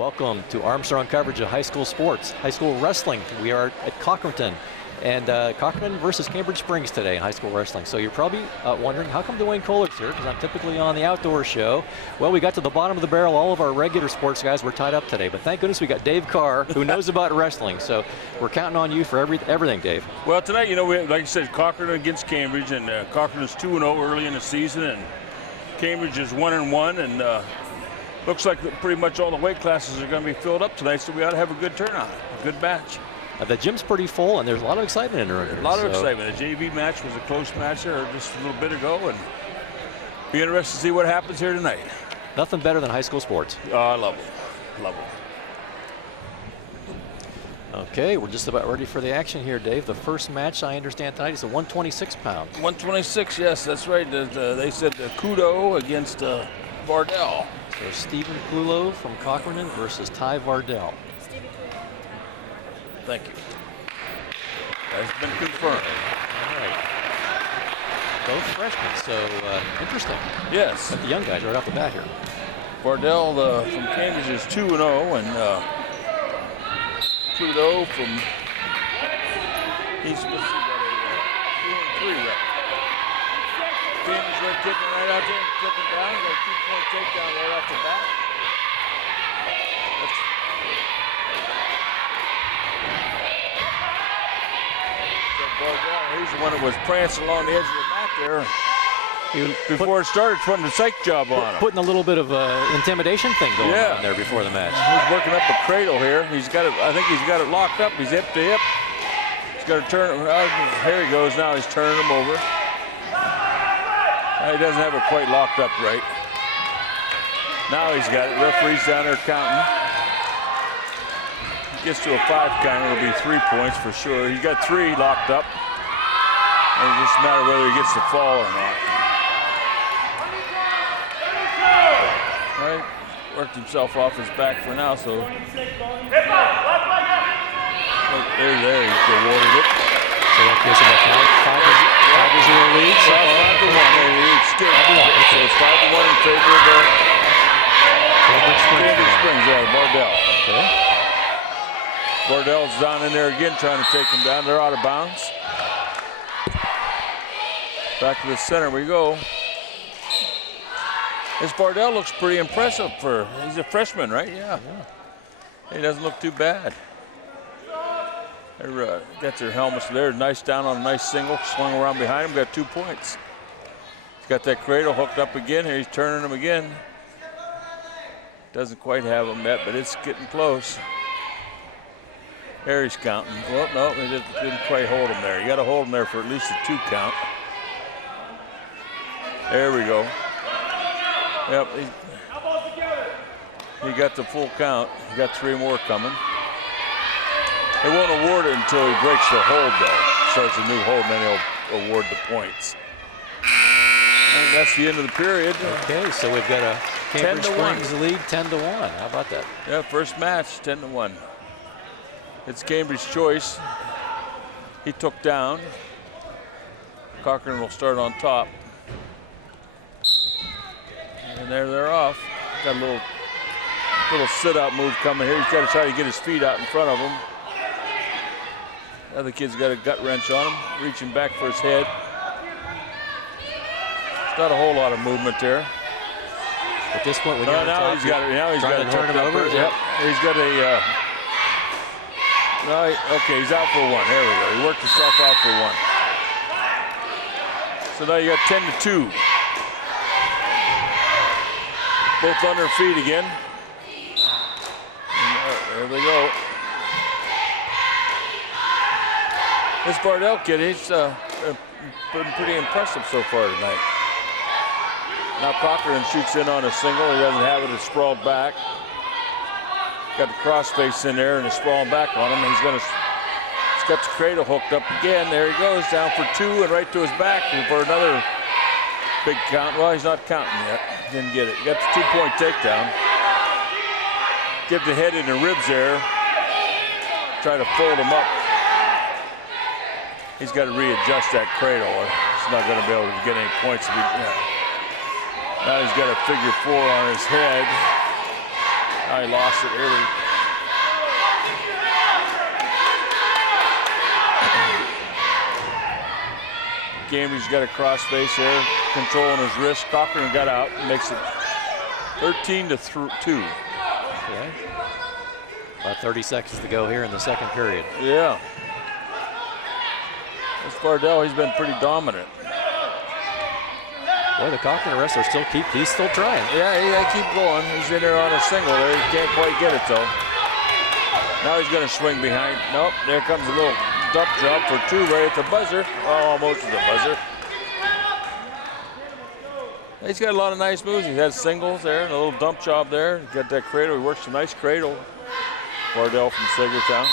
Welcome to Armstrong coverage of high school sports, high school wrestling. We are at Cochranton, and Cochranton versus Cambridge Springs today in high school wrestling. So you're probably wondering, how come Duane Koller's here? Because I'm typically on the outdoor show. Well, we got to the bottom of the barrel. All of our regular sports guys were tied up today, but thank goodness we got Dave Carr, who knows about wrestling. So we're counting on you for everything, Dave. Well, tonight, you know, we, like I said, Cochranton against Cambridge, and Cochranton is 2-0 early in the season, and Cambridge is 1-1, and looks like pretty much all the weight classes are going to be filled up tonight, so we ought to have a good turnout, a good match. The gym's pretty full, and there's a lot of excitement in the room. A lot of excitement. The JV match was a close match there just a little bit ago, and be interested to see what happens here tonight. Nothing better than high school sports. Oh, I love it. Love it. Okay, we're just about ready for the action here, Dave. The first match, I understand, tonight is a 126-pound. 126, yes, that's right. They said Kulo against Vardell. So Stephen Kulo from Cochranton versus Ty Vardell. Thank you. That's been confirmed. All right. Both freshmen, so interesting. Yes. But the young guys right off the bat here. Vardell from Cambridge is 2-0, and Kulo from he's supposed to got a 2-3 record. Cambridge right kicking right out there, kicking down. Got a 2-point takedown right off the bat. He's the one that was prancing along the edge of the mat there. Before it started, putting the psych job on him. Putting a little bit of intimidation thing going on there before the match. He's working up a cradle here. He's got it. I think he's got it locked up. He's hip to hip. He's got to turn it. Here he goes now. He's turning him over. He doesn't have it quite locked up right. Now he's got it. Referee's down there counting. He gets to a 5 count. It'll be 3 points for sure. He's got 3 locked up. And it's just a matter of whether he gets the fall or not. All right, worked himself off his back for now, so. There, he's awarded it. So that gives him a 5-0 lead. So 5-1. Still 5-1. So it's 5-1 in favor of the Cambridge Springs. Vardell. Okay. Vardell's down in there again, trying to take him down. They're out of bounds. Back to the center we go. This Vardell looks pretty impressive he's a freshman, right? Yeah. He doesn't look too bad. They got their helmets there. Nice down on a nice single. Swung around behind him, got 2 points. He's got that cradle hooked up again. Here he's turning him again. Doesn't quite have him yet, but it's getting close. There he's counting. Well, no, he didn't quite hold him there. You got to hold him there for at least a 2 count. There we go. Yep, he got the full count. He got 3 more coming. They won't award it until he breaks the hold, though. Starts a new hold, and then he'll award the points. And that's the end of the period. Okay, so we've got a Cambridge Springs lead 10-1. How about that? Yeah, first match, 10-1. It's Cambridge's choice. He took down. Cochran will start on top. And there they're off. Got a little sit-out move coming here. He's got to try to get his feet out in front of him. The other kid's got a gut wrench on him, reaching back for his head. It's not a whole lot of movement there. At this point, now he's got to turn him over. Yep. He's got a. Okay, he's out for 1. There we go. He worked himself out for 1. So now you got 10-2. Both on their feet again. There they go. This Vardell kid, he's been pretty impressive so far tonight. Now Cochran shoots in on a single. He doesn't have it. It's sprawled back. Got the cross face in there and it's sprawling back on him. He's got the cradle hooked up again. There he goes, down for 2 and right to his back for another big count. Well, he's not counting yet. Didn't get it. Got the 2-point takedown. Give the head in the ribs there. Try to fold him up. He's got to readjust that cradle. He's not going to be able to get any points. Now he's got a figure 4 on his head. I lost it early. Cambridge got a cross face there, controlling his wrist. Cochran got out, makes it 13-2. Okay. About 30 seconds to go here in the second period. Yeah. This Vardell, he's been pretty dominant. Boy, the Cochran wrestler he's still trying. Yeah, he keep going. He's in there on a single there. He can't quite get it though. Now he's going to swing behind. Nope, there comes a little dump job for 2 right at the buzzer. Oh, almost at the buzzer. He's got a lot of nice moves. He's had singles there, and a little dump job there. He's got that cradle. He works a nice cradle. Vardell from Sagertown.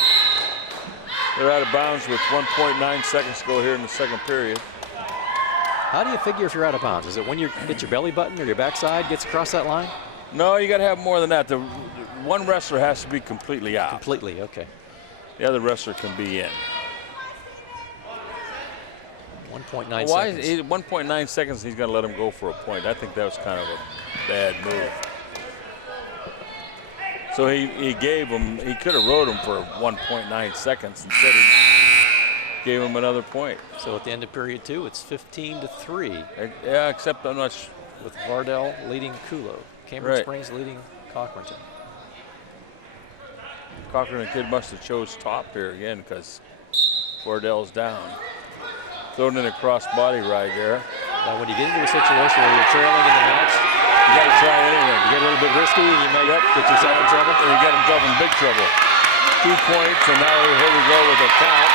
They're out of bounds with 1.9 seconds to go here in the second period. How do you figure if you're out of bounds? Is it when you get your belly button or your backside gets across that line? No, you got to have more than that. The one wrestler has to be completely out. Completely, okay. The other wrestler can be in. 1.9 Why seconds. is 1.9 seconds? He's going to let him go for a point. I think that was kind of a bad move. So he gave him. He could have rode him for 1.9 seconds. Instead, he gave him another point. So at the end of period 2, it's 15-3. Yeah, except I'm not sure. With Vardell leading Kulo. Cambridge Springs leading Cochranton. Cochran kid must have chose top here again because Vardell's down. Thrown in a cross-body ride there. Now, when you get into a situation where you're trailing in the match, you got to try anything. You get a little bit risky, and you may get yourself in trouble. And you get himself in big trouble. 2 points, and now here we go with a count.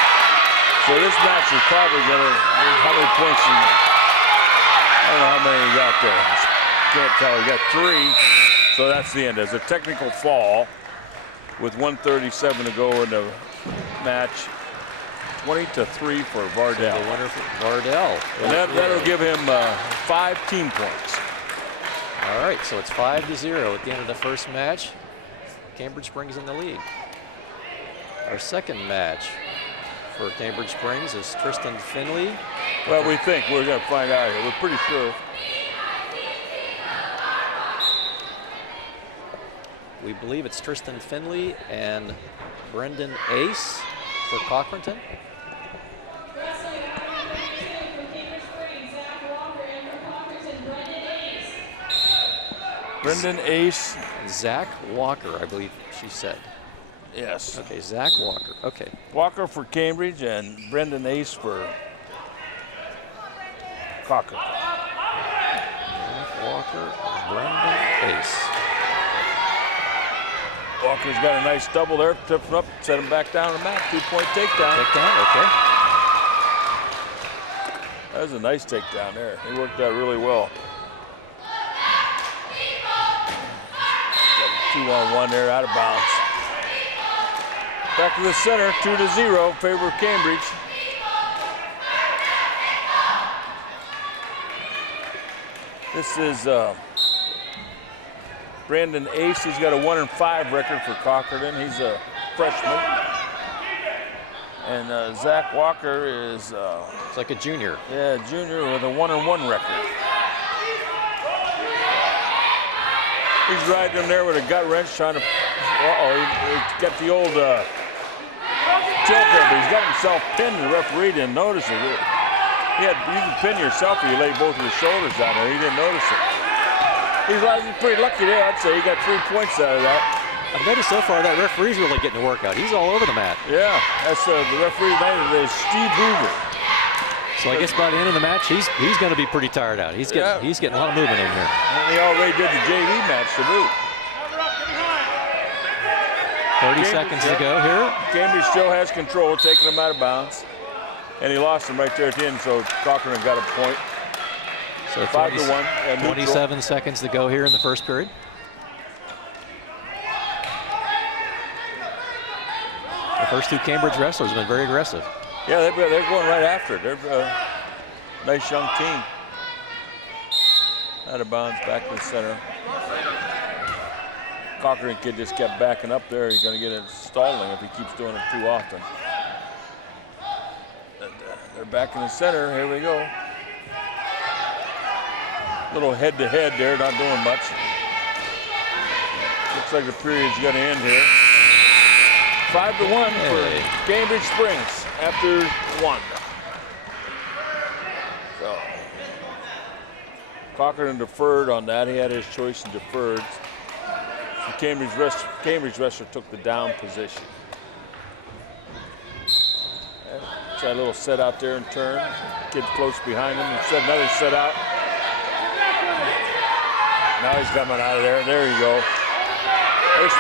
So this match is probably going to, how many points? I don't know how many he got there. Can't tell. He got 3, so that's the end. There's a technical fall with 1:37 to go in the match. 20-3 for Vardell. The winner for Vardell. And that'll give him 5 team points. All right, so it's 5-0 at the end of the first match. Cambridge Springs in the lead. Our second match for Cambridge Springs is Tristan Finley. Well, we think. We're going to find out here. We're pretty sure. We believe it's Tristan Finley and Brendan Ace for Cochranton. Brendan Ace. Zach Walker, I believe she said. Yes. Okay, Zach Walker. Okay. Walker for Cambridge and Brendan Ace for Cochranton. Zach Walker, Brendan Ace. Walker's got a nice double there. Tips him up, set him back down the mat. 2-point takedown. Takedown, okay. That was a nice takedown there. He worked that really well. Got a 2-on-1 there, out of bounds. Back to the center, 2-0 in favor of Cambridge. This is Brandon Ace. He's got a 1-5 record for Cochranton. He's a freshman. And Zach Walker is it's like a junior. Yeah, junior with a 1-1 record. He's riding him there with a gut wrench, trying to. He got the old tilt there, but he's got himself pinned. The referee didn't notice it. You can pin yourself if you lay both of your shoulders down there. He didn't notice it. He's pretty lucky there, I'd say. He got 3 points out of that. I've noticed so far that referee's really getting the work out. He's all over the mat. Yeah, that's the referee tonight is Steve Hoover. So I guess by the end of the match, he's going to be pretty tired out. He's getting a lot of movement in here. And he already did the JV match to boot. 30 seconds to go here. Cambridge still has control, taking him out of bounds. And he lost him right there at the end, so Cochran got a point. So 5-1. 27 seconds to go here in the first period. The first 2 Cambridge wrestlers have been very aggressive. Yeah, they're going right after it. They're a nice young team. Out of bounds, back to the center. Cochran kid just kept backing up there. He's going to get it stalling if he keeps doing it too often. And, they're back in the center. Here we go. Little head-to-head there, not doing much. Gets Looks like the period's going to end here. 5-1 for Cambridge Springs after 1. So Cochranton deferred on that. He had his choice and deferred. So Cambridge wrestler took the down position. Try a little set out there and turn. Kid close behind him. He set another set out. Now he's coming out of there. There you go.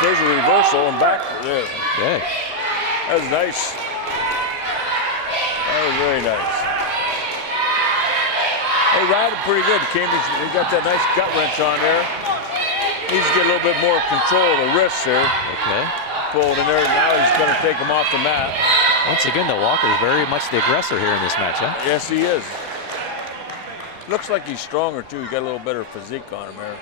There's a reversal and back there. Okay. That was nice. That was very nice. They ride it pretty good. Cambridge, they got that nice gut wrench on there. Needs to get a little bit more control of the wrists here. Okay. Pulled in there. Now he's going to take him off the mat. Once again, the Walker's very much the aggressor here in this match, huh? Yes, he is. Looks like he's stronger, too. He got a little better physique on him there.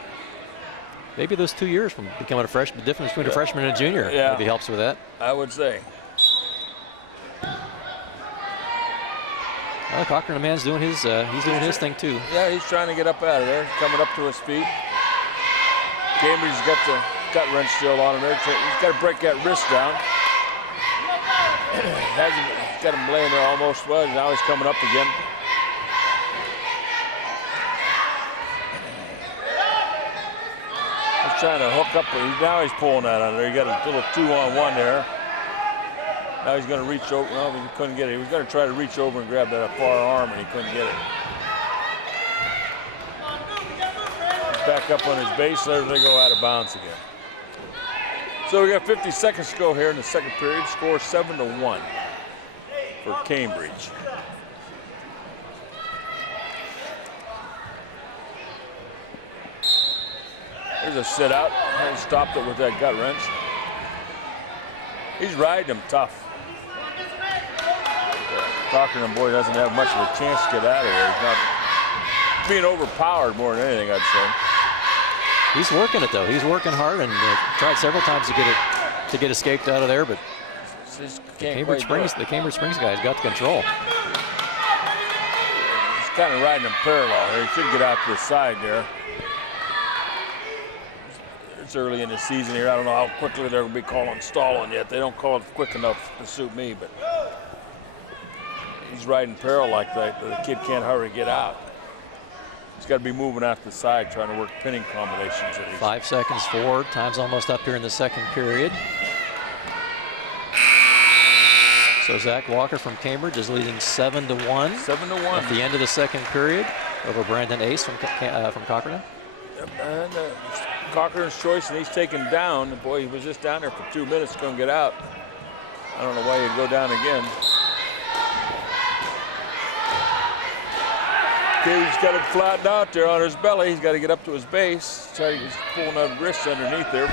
Maybe those 2 years from becoming a freshman, the difference between a freshman and a junior maybe helps with that. I would say. Well, Cochran, the man's doing his, he's doing his thing too. Yeah, he's trying to get up out of there, coming up to his feet. Cambridge's got the gut wrench still on him there. He's got to break that wrist down. He's got him laying there almost. Well, now he's coming up again. Trying to hook up, now he's pulling that on there. He got a little 2-on-1 there. Now he's going to reach over. No, he couldn't get it. He was going to try to reach over and grab that far arm, and he couldn't get it. He's back up on his base. There they go out of bounds again. So we got 50 seconds to go here in the second period. Score 7-1 for Cambridge. There's a sit out, and stopped it with that gut wrench. He's riding him tough. Cochranton boy doesn't have much of a chance to get out of here. He's not being overpowered more than anything, I'd say. He's working it though. He's working hard and tried several times to get escaped out of there, but the Cambridge Springs guy's got the control. He's kind of riding him parallel here. He should get out to the side there. It's early in the season here. I don't know how quickly they're going to be calling stalling yet. They don't call it quick enough to suit me, but he's riding parallel like that. The kid can't hurry to get out. He's got to be moving out to the side, trying to work pinning combinations. 5 seconds forward. Time's almost up here in the second period. So Zach Walker from Cambridge is leading 7-1. 7-1 at the end of the second period over Brandon Ace from Cochranton. And Cochran's choice, and he's taken down. Boy, he was just down there for 2 minutes, couldn't get out. I don't know why he'd go down again. Okay, he's got him flattened out there on his belly. He's got to get up to his base. He's pulling that wrist underneath there.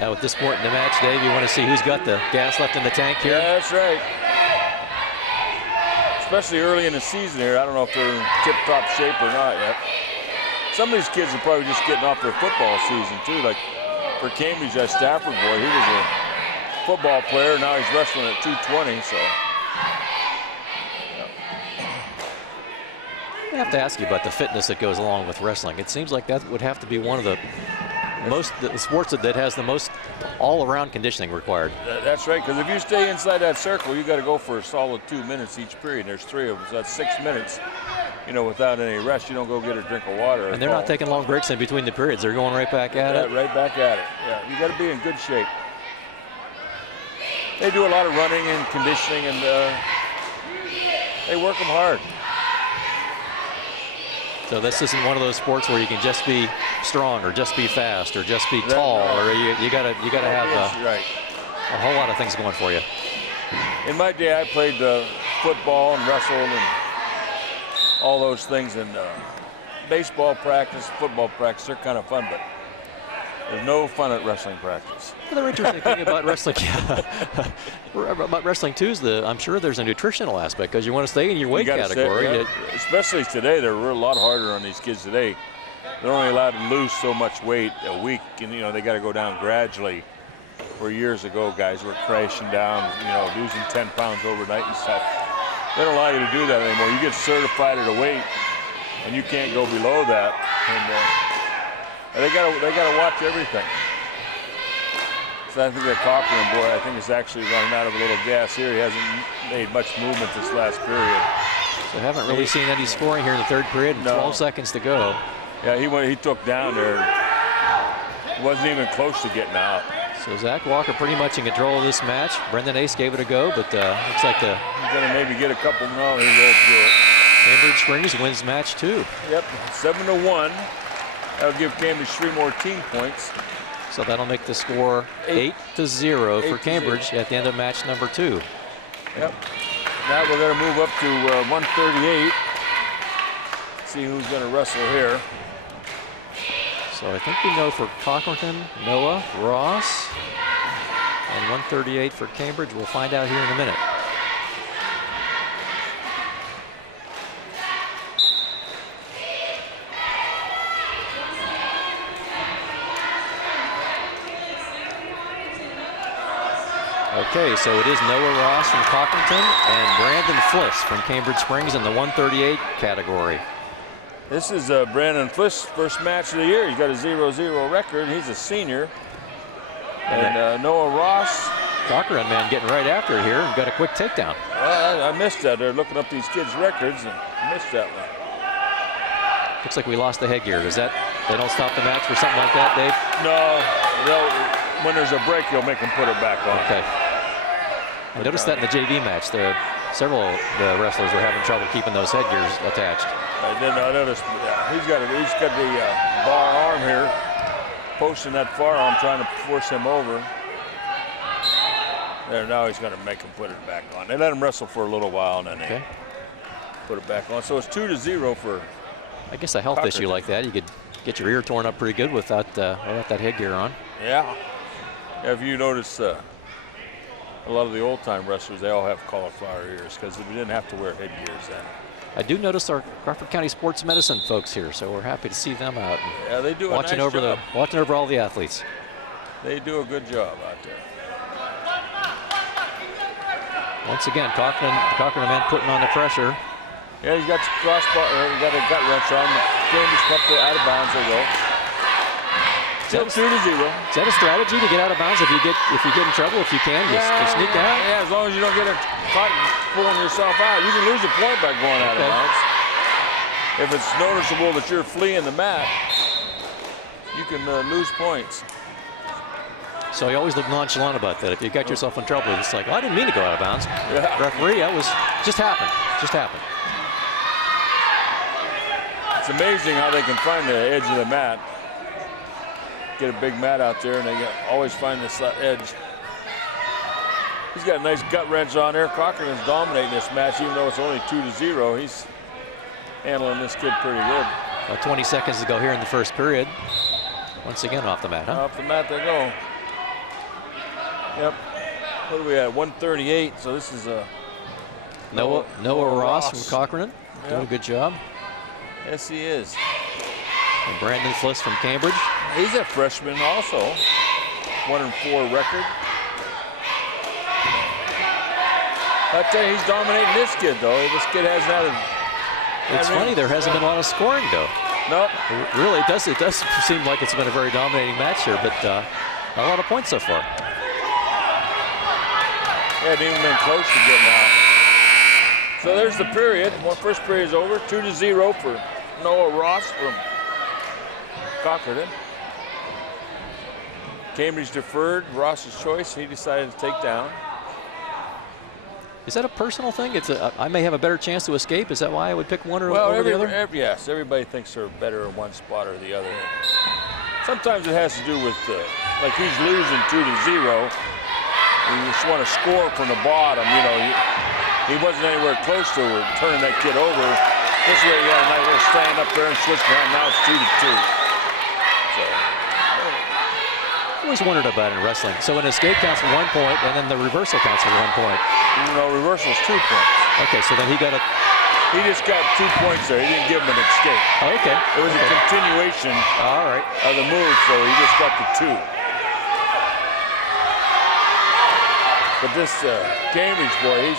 Now at this point in the match, Dave, you want to see who's got the gas left in the tank here? Yeah, that's right. Especially early in the season here. I don't know if they're in tip-top shape or not yet. Some of these kids are probably just getting off their football season too. Like for Cambridge, that Stafford boy, he was a football player. Now he's wrestling at 220. So I have to ask you about the fitness that goes along with wrestling. It seems like that would have to be one of the sports that has the most all-around conditioning required. That's right, because if you stay inside that circle, you got to go for a solid 2 minutes each period. There's 3 of them, so that's 6 minutes. You know, without any rest, you don't go get a drink of water. And they're not taking long breaks in between the periods. They're going right back at it. Right back at it. Yeah, you got to be in good shape. They do a lot of running and conditioning, and they work them hard. So this isn't one of those sports where you can just be strong or just be fast or just be tall, or you gotta have a whole lot of things going for you. In my day, I played football and wrestled and all those things, and baseball practice, football practice, they're kind of fun, but there's no fun at wrestling practice. The interesting thing about wrestling, about wrestling too, is I'm sure there's a nutritional aspect because you want to stay in your weight category. Especially today, they're a lot harder on these kids today. They're only allowed to lose so much weight a week, and you know they got to go down gradually. Where years ago, guys were crashing down, you know, losing 10 pounds overnight and stuff. They don't allow you to do that anymore. You get certified at a weight, and you can't go below that. And they gotta watch everything. So I think that Cochran boy, I think, is actually running out of a little gas here. He hasn't made much movement this last period. So haven't really seen any scoring here in the third period. And 12 seconds to go. Yeah, he took down there. Wasn't even close to getting out. So Zach Walker pretty much in control of this match. Brendan Ace gave it a go, but looks like he's gonna maybe get a couple. No, he rolled through it. Cambridge Springs wins match 2. Yep, 7-1. That'll give Cambridge 3 more team points. So that'll make the score 8-0 for Cambridge at the end of match number 2. Yep. Now we're going to move up to 138. See who's going to wrestle here. So I think we know for Cochranton, Noah, Ross, and 138 for Cambridge. We'll find out here in a minute. Okay, so it is Noah Ross from Cochranton and Brandon Fiss from Cambridge Springs in the 138 category. This is Brandon Fiss' first match of the year. He's got a 0-0 record. He's a senior. And Noah Ross. Cochran man getting right after it here and got a quick takedown. Well, I missed that. They're looking up these kids' records and missed that one. Looks like we lost the headgear. Does that, they don't stop the match for something like that, Dave? No, when there's a break, you'll make them put it back on. Okay. I noticed that in the JV match. Several of the wrestlers were having trouble keeping those headgears attached. I noticed. Yeah, he's got the bar arm here, posting that far arm, trying to force him over. There, now he's going to make him put it back on. They let him wrestle for a little while, and then they put it back on. So it's 2-0 for. I guess a health Cochran. issue like that, you could get your ear torn up pretty good without that headgear on. Yeah. If you notice, a lot of the old-time wrestlers, they all have cauliflower ears because we didn't have to wear headgears then. I do notice our Crawford County Sports Medicine folks here, so we're happy to see them out. Yeah, they do watching a nice job. Watching over all the athletes. They do a good job out there. Once again, Cochran man putting on the pressure. Yeah, he's got the crossbar, he got a gut wrench on. Cambridge up to out of bounds. They go. Still 2-0. Is that a strategy to get out of bounds if you get in trouble? If you can, just sneak out. Yeah, as long as you don't get caught pulling yourself out, you can lose a point by going out of bounds. If it's noticeable that you're fleeing the mat, you can lose points. So you always look nonchalant about that. If you got yourself in trouble, it's like, oh, I didn't mean to go out of bounds. Yeah. Referee, that was just happened. Just happened. It's amazing how they can find the edge of the mat. Get a big mat out there, and they always find this edge. He's got a nice gut wrench on there. Cochran is dominating this match, even though it's only 2-0. He's handling this kid pretty good. About 20 seconds to go here in the first period. Once again, off the mat, huh? Off the mat they go. Yep. What are we at? 138. So this is Noah Ross from Cochran. Doing a good job. Yes, he is. And Brandon Fiss from Cambridge. He's a freshman also. 1-4 record. I tell you, he's dominating this kid, though. This kid hasn't had a... It's funny, there hasn't been a lot of scoring, though. Nope. Really, it does seem like it's been a very dominating match here, but not a lot of points so far. He hadn't even been close to getting out. So there's the period. First period is over. 2-0 for Noah Ross from Cochranton. Cambridge deferred. Ross's choice. He decided to take down. Is that a personal thing? I may have a better chance to escape. Is that why I would pick one over the other? Yes, everybody thinks they're better in one spot or the other. Sometimes it has to do with, like he's losing 2-0. You just want to score from the bottom. You know, he wasn't anywhere close to turning that kid over. This way, you got a nice little stand up there and switch behind. Now it's 2-2. I always wondered about it in wrestling. So an escape counts for 1 point, and then the reversal counts for 1 point. No, reversal's 2 points. Okay, so then he just got 2 points there. He didn't give him an escape. Oh, okay. It was a continuation of the move, so he just got the 2. But this Cambridge boy, he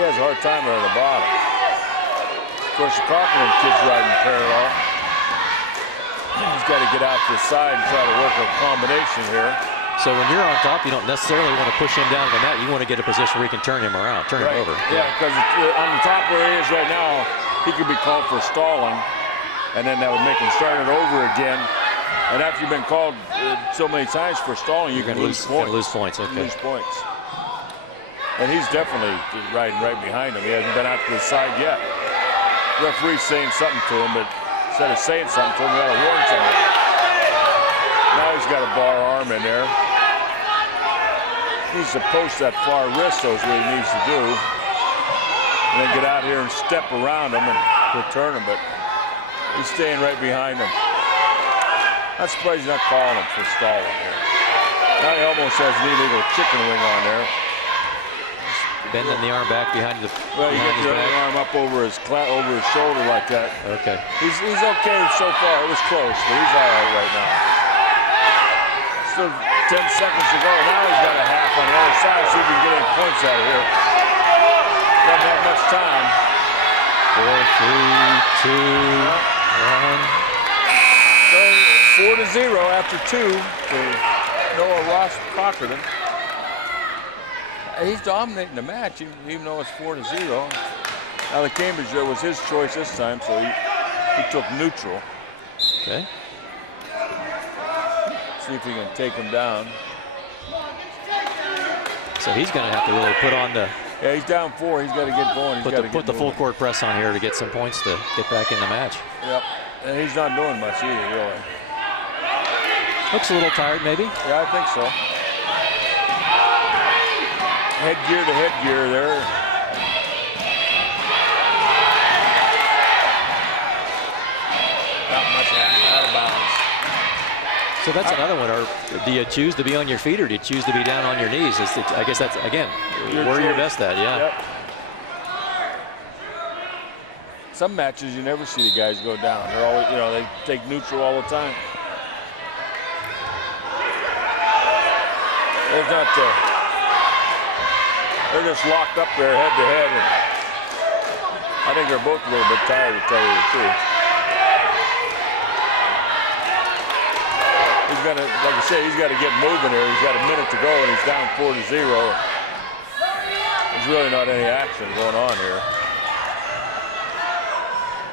has a hard time there at the bottom. Of course, the Cochran kid's riding parallel. He's got to get out to the side and try to work a combination here. So when you're on top, you don't necessarily want to push him down to the net. You want to get a position where you can turn him around, turn him over. Yeah, because on the top where he is right now, he could be called for stalling, and then that would make him start it over again. And after you've been called so many times for stalling, you can lose points. Lose points, okay. Lose points. And he's definitely riding right behind him. He hasn't been out to the side yet. Referee's saying something to him, but instead of saying something to him, we got to warn something. Now he's got a bar arm in there. He needs to post that far wrist, so is what he needs to do. And then get out here and step around him and return him, but he's staying right behind him. I'm surprised he's not calling him for stalling here. Now he almost has an illegal chicken wing on there. Bending the arm back behind the Well, you get the other arm up over his shoulder like that. Okay. He's okay so far. It was close, but he's all right right now. Still 10 seconds to go. Now he's got a half on the other side. See if he can get any points out of here. Doesn't have much time. 4, 3, 2, 1. So 4-0 after 2 for Noah Ross Cochranton. He's dominating the match, even though it's 4-0. Now the Cambridge there was his choice this time, so he took neutral. Okay. See if he can take him down. So he's going to have to really put on the. Yeah, he's down 4. He's got to get going. Put the full court press on here to get some points to get back in the match. Yep. And he's not doing much either, really. Looks a little tired, maybe. Yeah, I think so. Headgear to headgear there. Not much out of bounds. So that's another one. Do you choose to be on your feet or do you choose to be down on your knees? I guess that's, again, where you're best at, yeah. Yep. Some matches you never see the guys go down. They're always, they take neutral all the time. There's not they're just locked up there head to head. And I think they're both a little bit tired, to tell you the truth. He's got to, like I say, he's got to get moving here. He's got a minute to go and he's down 4-0. There's really not any action going on here.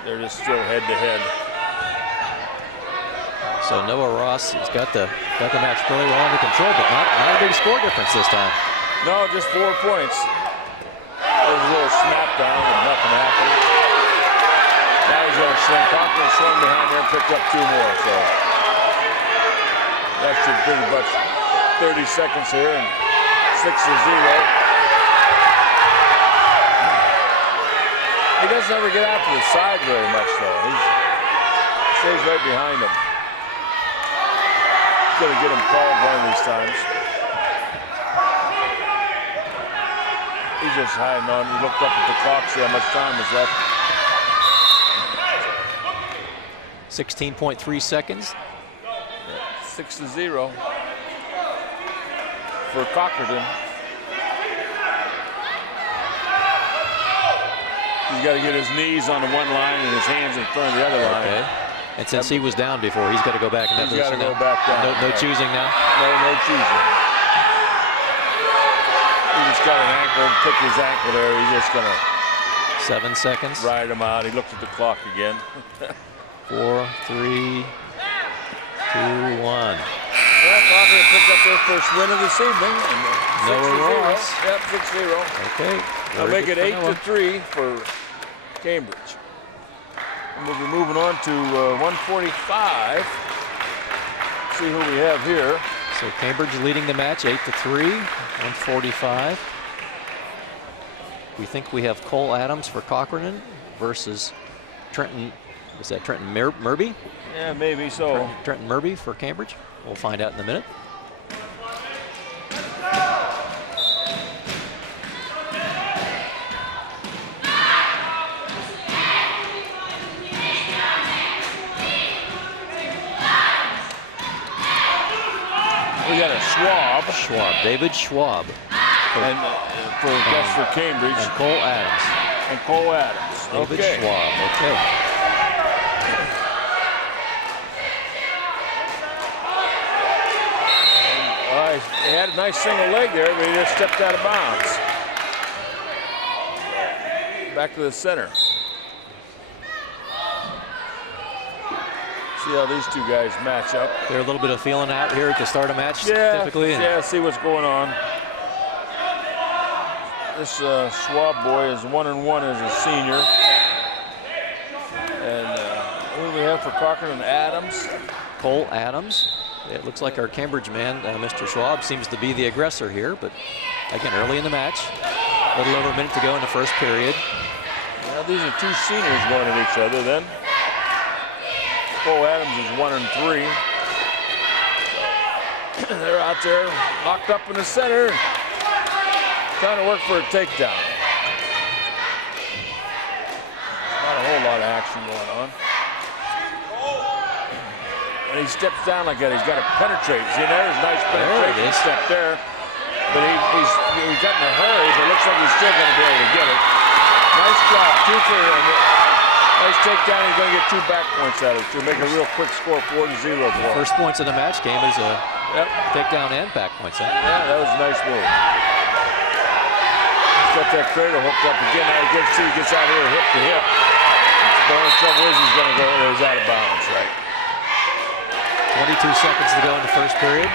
They're just still head to head. So Noah Ross has got the match really well under control, but not a big score difference this time. No, just 4 points. There's a little snap down and nothing happened. Now he's going to swing. Cochranton swung behind there and picked up 2 more. So that should pretty much 30 seconds here and 6-0. He doesn't ever get out to the side very much, though. He stays right behind him. He's going to get him called one of these times. He's just hiding on. He looked up at the clock, see how much time is left. 16.3 seconds. 6-0 for Cochranton. He's got to get his knees on the one line and his hands in front of the other line. Okay. And since he was down before, he's got to go back in that position. He's got to go back down. No choosing now? No choosing. He just got an ankle, took his ankle there. He's just going to 7 seconds. Ride him out. He looked at the clock again. 4, 3, 2, 1. Yeah, Cochranton picked up their first win of this evening. Noah Ross. Yep, 6-0. Okay. They'll make it 8-3 for Cambridge. And we'll be moving on to 145. See who we have here. So Cambridge leading the match 8-3, 145. We think we have Cole Adams for Cochranton versus Trenton. Is that Trenton Murby? Yeah, maybe so. Trenton Murby for Cambridge. We'll find out in a minute. We got a Schwab. David Schwab. That's for Cambridge. And Cole Adams. David Schwab, okay. had a nice single leg there, but he just stepped out of bounds. Back to the center. See how these two guys match up. They're a little bit of feeling out here at the start of match, typically. Yeah, see what's going on. This Schwab boy is 1-1 as a senior. And who do we have for Cochranton? Adams. Cole Adams. It looks like our Cambridge man, Mr. Schwab, seems to be the aggressor here. But again, early in the match, a little over a minute to go in the first period. Well, these are two seniors going at each other then. Cole Adams is 1-3. They're out there locked up in the center, trying to work for a takedown. Not a whole lot of action going on. And he steps down like that. He's got to penetrate. See, there's a nice penetration step there. But he's got in a hurry, but it looks like he's still going to be able to get it. Nice job, 2 for him. Nice takedown. He's going to get 2 back points out of it to make a real quick score, 4-0 for him. First points of the match came as a takedown and back points. Yeah, that was a nice move. He's got that cradle hooked up again. Now he gets out here hip to hip. The only trouble is he's going to go he's out of bounds, right? 22 seconds to go in the first period.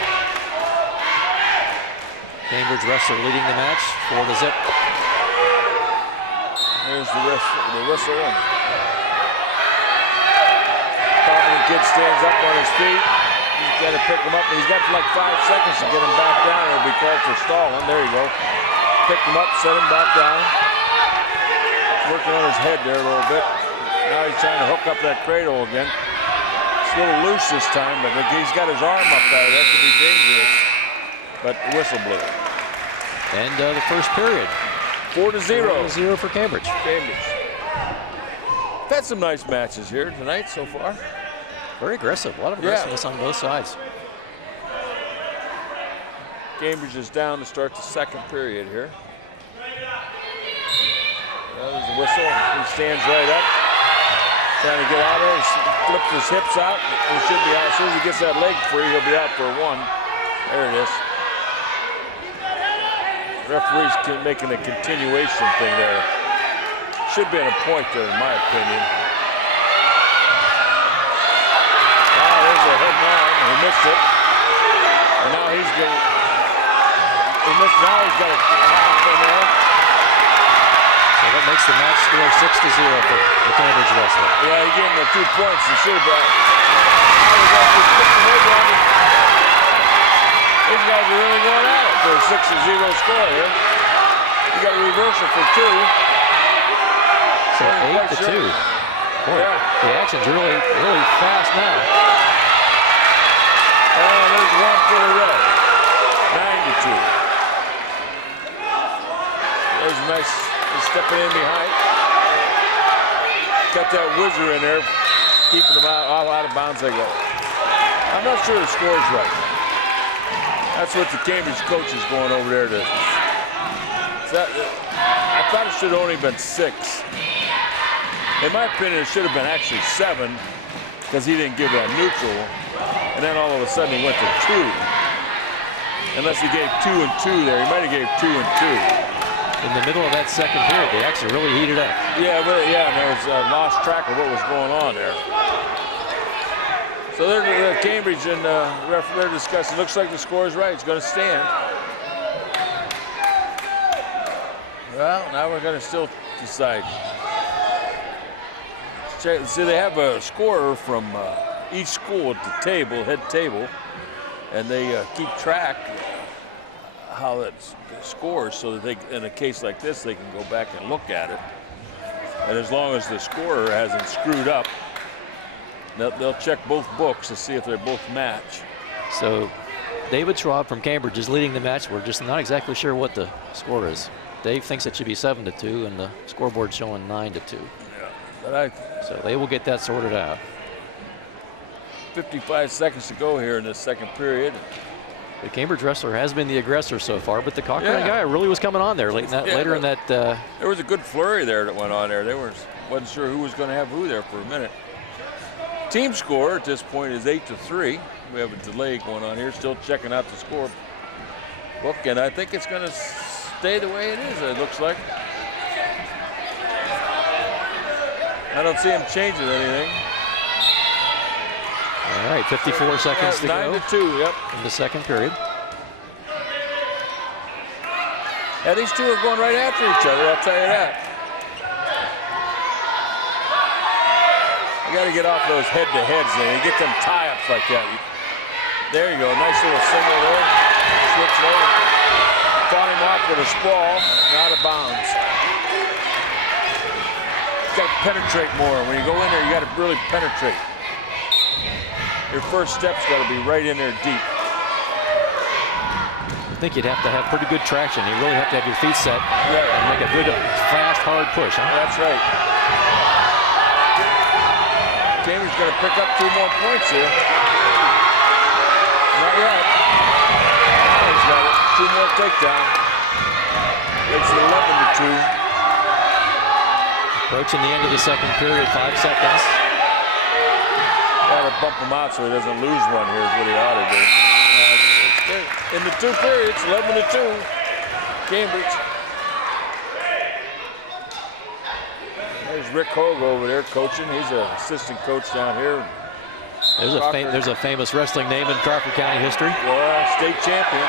Cambridge wrestler leading the match, 4-0. There's the whistle. And Cochranton kid stands up on his feet. He's got to pick him up. He's got like 5 seconds to get him back down. It'll be called for stalling. There you go. Pick him up, set him back down. Working on his head there a little bit. Now he's trying to hook up that cradle again. It's a little loose this time, but he's got his arm up there. That could be dangerous. But the whistle blew. And the first period. 4-0. 4-0 for Cambridge. We've had some nice matches here tonight so far. Very aggressive. A lot of aggressiveness on both sides. Cambridge is down to start the second period here. There's the whistle. He stands right up. Trying to get out of it. He flips his hips out. He should be out. As soon as he gets that leg free, he'll be out for 1. There it is. Referee's making a continuation thing there. Should be on a point there, in my opinion. Now there's a head arm. He missed it. And now he's going. He missed. Now he's got a half in there. So that makes the match score 6-0 for the Cambridge wrestler. Yeah, he gave him the 2 points. He should have brought. Now he's got to flip the leg on him. These guys are really going at it for a 6-0 score here. You got a reversal for 2. So 8-2. Boy, the action's really fast now. And there's 1 for the red. 9-2. There's a nice stepping in behind. Got that whizzer in there, keeping them out of bounds they go. I'm not sure the score's right. That's what the Cambridge coach is going over there to. I thought it should have only been 6. In my opinion, it should have been actually 7 because he didn't give that neutral. And then all of a sudden he went to 2. Unless he gave 2 and 2 there. He might have gave 2 and 2. In the middle of that second period, they actually really heated up. Yeah, and there was lost track of what was going on there. So they're Cambridge and they're discussing. Looks like the score is right. It's going to stand. Well, now we're going to still decide. See, they have a scorer from each school at the table, head table, and they keep track how it scores so that they, in a case like this, they can go back and look at it. And as long as the scorer hasn't screwed up, they'll check both books to see if they both match. So David Schwab from Cambridge is leading the match. We're just not exactly sure what the score is. Dave thinks it should be 7-2, and the scoreboard showing 9-2. Yeah, but so they will get that sorted out. 55 seconds to go here in this second period. The Cambridge wrestler has been the aggressor so far, but the Cochranton guy really was coming on there later in that. There was a good flurry there that went on there. They wasn't sure who was going to have who there for a minute. Team score at this point is 8-3. We have a delay going on here, still checking out the score. book, and I think it's going to stay the way it is, it looks like. I don't see him changing anything. All right, 54 seconds to go. 9-2, yep. In the second period. Yeah, these two are going right after each other, I'll tell you that. You got to get off those head-to-heads there. You get them tie-ups like that. There you go, nice little single there. Switch over. Fought him off with a sprawl, out of bounds. You got to penetrate more. When you go in there, you got to really penetrate. Your first step's got to be right in there deep. I think you'd have to have pretty good traction. You really have to have your feet set and make a good, fast, hard push. Huh? That's right. Cambridge's going to pick up 2 more points here. Not yet. Now he's got it. 2 more takedown. Makes it 11-2. Approaching the end of the second period, 5 seconds. Got to bump him out so he doesn't lose one here is what he ought to do. In the 2 periods, 11-2, Cambridge. There's Rick Hogue over there coaching. He's an assistant coach down here. There's a famous wrestling name in Crawford County history. Well, state champion.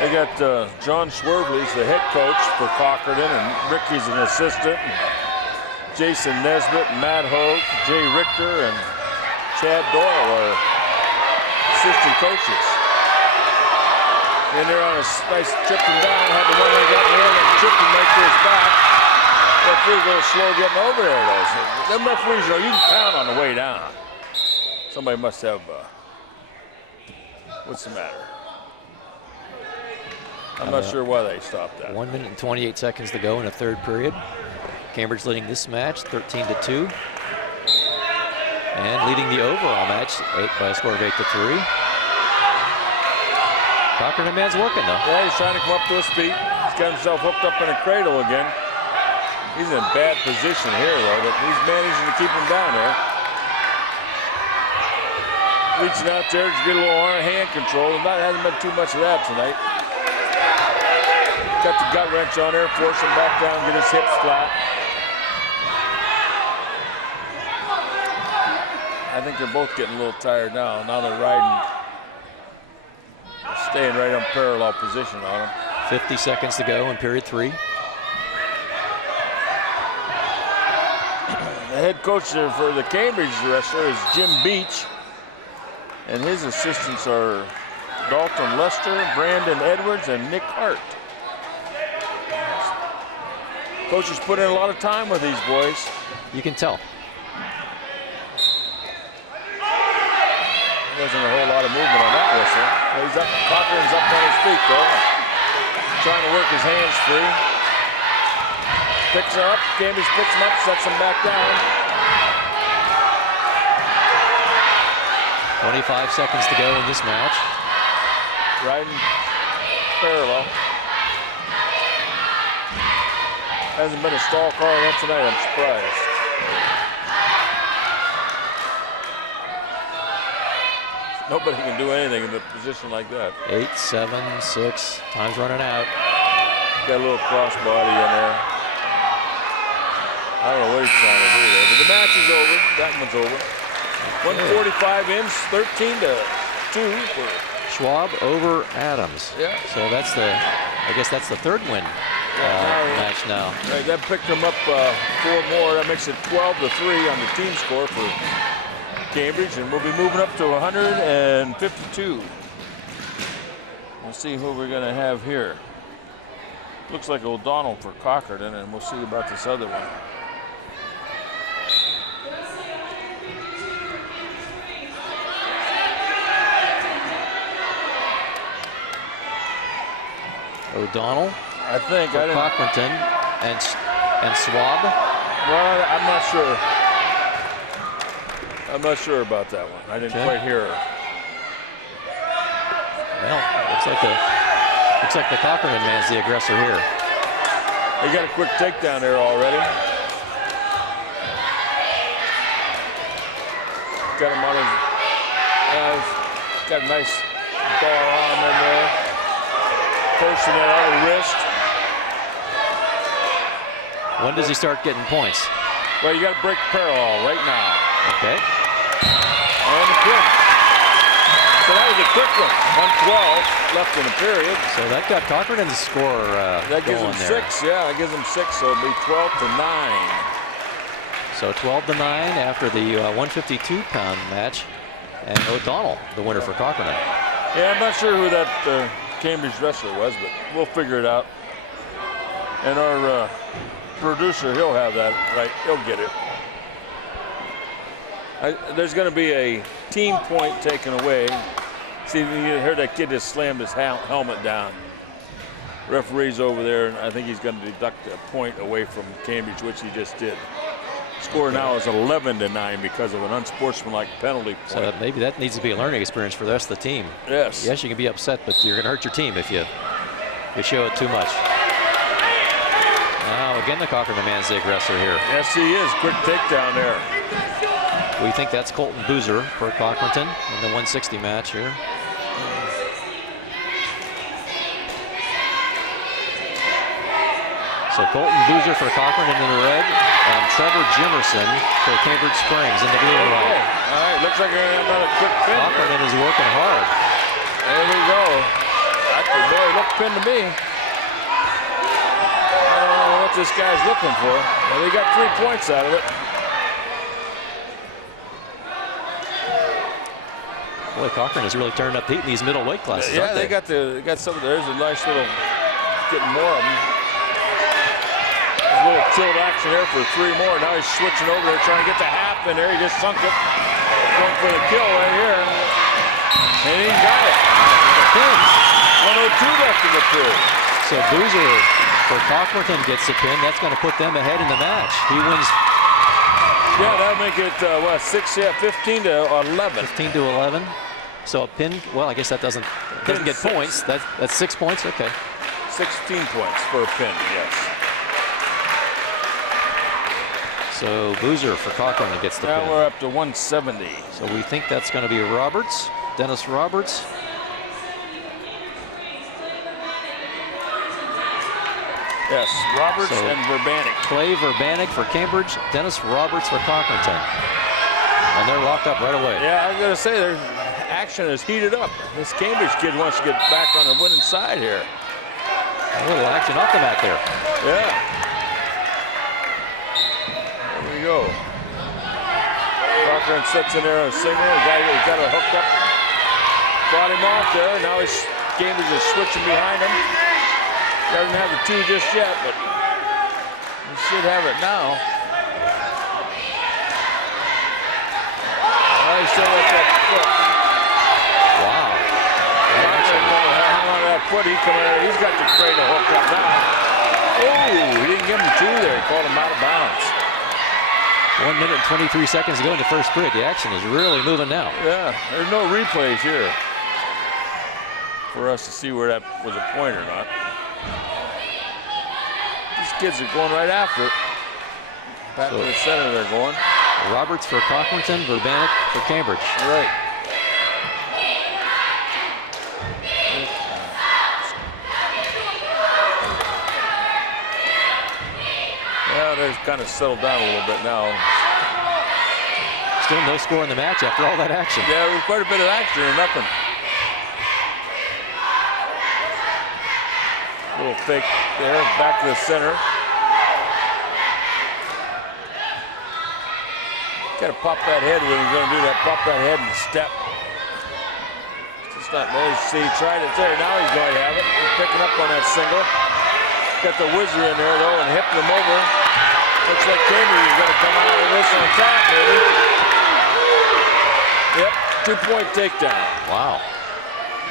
They got John Swervely's the head coach for Cochranton, and Ricky's an assistant. Jason Nesbitt, Matt Hogue, Jay Richter, and Chad Doyle are assistant coaches. And they're on a nice tripping down, had the one they got there and tripping right to his back. Referee's a little slow getting over there, though. So them referees, you can count on the way down. Somebody must have, what's the matter? I'm not sure why they stopped that. 1 minute and 28 seconds to go in the third period. Cambridge leading this match 13-2. And leading the overall match by a score of 8-3. Cochranton man's working though. Yeah, he's trying to come up to his feet. He's got himself hooked up in a cradle again. He's in a bad position here though, but he's managing to keep him down there. Reaching out there to get a little hand control. Hasn't been too much of that tonight. Got the gut wrench on there, force him back down, get his hips flat. I think they're both getting a little tired now. Now they're riding, staying right on parallel position on him. 50 seconds to go in period 3. The head coach there for the Cambridge wrestler is Jim Beach. And his assistants are Dalton Lester, Brandon Edwards, and Nick Hart. Coaches put in a lot of time with these boys. You can tell. There wasn't a whole lot of movement on that whistle. He's up, Cochran's up on his feet though. Trying to work his hands free. Picks her up, Cambridge picks him up, sets him back down. 25 seconds to go in this match. Riding parallel. Hasn't been a stall call yet tonight, I'm surprised. Nobody can do anything in a position like that. 8, 7, 6, time's running out. Got a little crossbody in there. I don't know what he's trying to do there, but the match is over. That one's over. 145 ends, 13-2 for Schwab over Adams. Yeah. So that's I guess that's the third win match now. Right, that picked them up 4 more. That makes it 12-3 on the team score for Cambridge, and we'll be moving up to 152. We'll see who we're going to have here. Looks like O'Donnell for Cochranton, and we'll see about this other one. O'Donnell, I think for Cochranton, and Schwab. Well, I'm not sure. I'm not sure about that one. I didn't quite hear her. Well, looks like the Cochranton man's the aggressor here. He got a quick takedown there already. Got him on his. got a nice bar arm in there. Posting that other wrist. When does he start getting points? Well, you got to break parallel right now. Okay. And the pin. So that was a quick one. 1:12 left in the period. So that got Cochranton's score that gives going him there. 6. Yeah, that gives him 6. So it'll be 12-9. So 12-9 after the 152-pound match. And O'Donnell, the winner for Cochranton. Yeah, I'm not sure who that Cambridge wrestler was, but we'll figure it out. And our producer, he'll have that right. He'll get it. There's going to be a team point taken away. See, you heard that kid just slammed his helmet down. Referee's over there, and I think he's going to deduct a point away from Cambridge, which he just did. Score now is 11-9 because of an unsportsmanlike penalty point. So maybe that needs to be a learning experience for the rest of the team. Yes. Yes, you can be upset, but you're going to hurt your team if you show it too much. Now again, the Cochranton Manzig wrestler here. Yes, he is. Quick takedown there. We think that's Colton Boozer for Cochranton in the 160 match here. So Colton Boozer for Cochranton in the red, and Trevor Jimerson for Cambridge Springs in the blue and white. All right, looks like another quick pin. Cochranton is working hard. There we go. That's a boy look pin to me. I don't know what this guy's looking for. Well, he got 3 points out of it. Boy, Cochranton has really turned up heat in these middleweight classes. Yeah, they got some. There's a nice little getting more of them. A little tilt action there for 3 more. Now he's switching over there, trying to get the half in there. He just sunk it. Going for the kill right here. And he got it. 1:02 left in the period. So Boozer for Cochranton gets the pin. That's going to put them ahead in the match. He wins. Yeah, that'll make it, 15-11. 15-11. So a pin, well, I guess that doesn't get points. That's 6 points, okay. 16 points for a pin, yes. So Boozer for Cochranton gets the pin. Now we're up to 170. So we think that's going to be Roberts, Dennis Roberts. Yes, Roberts and Verbanic. Clay Verbanic for Cambridge, Dennis Roberts for Cochranton. And they're locked up right away. Yeah, I was going to say, their action is heated up. This Cambridge kid wants to get back on the winning side here. A little action off the mat there. Yeah. There we go. Cochranton sits in there a single. He's got a hook up. Fought him off there. Now Cambridge is switching behind him. Doesn't have the 2 just yet, but he should have it now. Oh, he's still at that foot. Wow. Hung on that foot. He's got the cradle hooked up now. Oh, he didn't give him 2 there. He called him out of bounds. 1 minute and 23 seconds to go in the first period. The action is really moving now. Yeah, there's no replays here for us to see where that was a point or not. These kids are going right after it. Back to the center they're going. Roberts for Cochranton, Verbanic for Cambridge. Right. Yeah, they've kind of settled down a little bit now. Still no score in the match after all that action. Yeah, there was quite a bit of action or nothing. Little fake there, back to the center. Got to pop that head when he's going to do that. Pop that head and step. It's not nice. See, he tried it there. Now he's going to have it. He's picking up on that single. Got the whizzer in there, though, and hipped him over. Looks like Cambridge is going to come out of this on top, maybe. Yep, 2-point takedown. Wow.